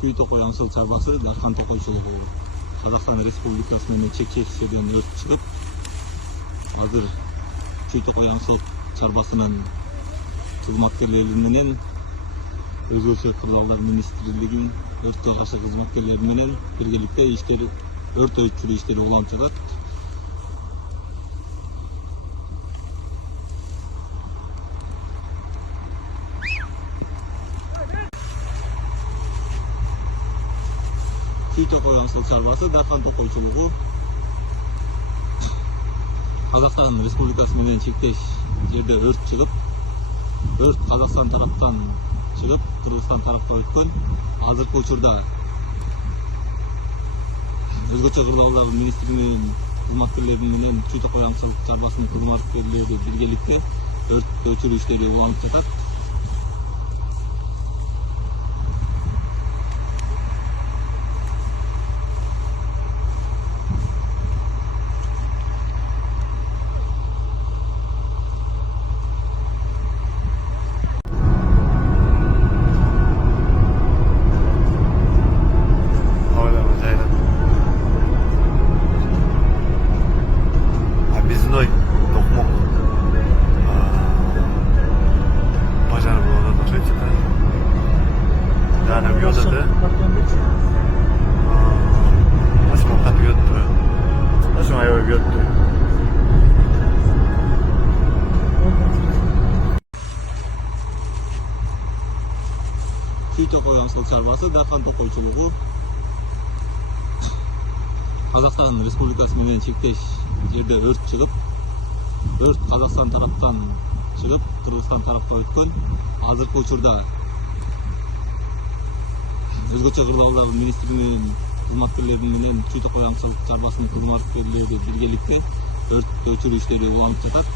Күй Токой аңшыл чарбасы Дархан Токойчулугу Казакстан Республикасынын чек-чектерден өрт чыгып, азыр Күй Токой аңшыл чарбасынын кызматкерлери менен Өзгөчө кырлалдар министрлигинин өрткө каршы кызматкерлери менен биргеликте өрт өчүрүү иштери уланып жатат. Күй Токой аңшыл чарбасы Дархан Токойчулугу Казакстан Республикасы менен чектеш жерде өрт чыгып, өрт Казакстан тараптан чыгып, Кыргызстан тарапта өткөн. Азыркы учурда Өзгөчө кырлалдар министринин кызматкерлери менен Күй Токой аңшыл чарбасынын кызматкерлери биргеликте өрт өчүрүү иштери уланып жатат. Объездной Токмок. Пожар был на душете, да? Да, нам бьет это. Нашему как бьет, нашему его бьет. Күй Токой аңшыл чарбасы Дархан Токойчулугу Казакстан Республикасы менен чектеш жерде өрт чыгып, өрт Казакстан тараптан чыгып, Кыргызстан тарапта өткөн. Азыркы учурда Өзгөчө кырлалдар министринин кызматкерлери менен Күй Токой аңшыл чарбасынын кызматкерлери биргеликте өрт өчүрүү иштери уланып жатат.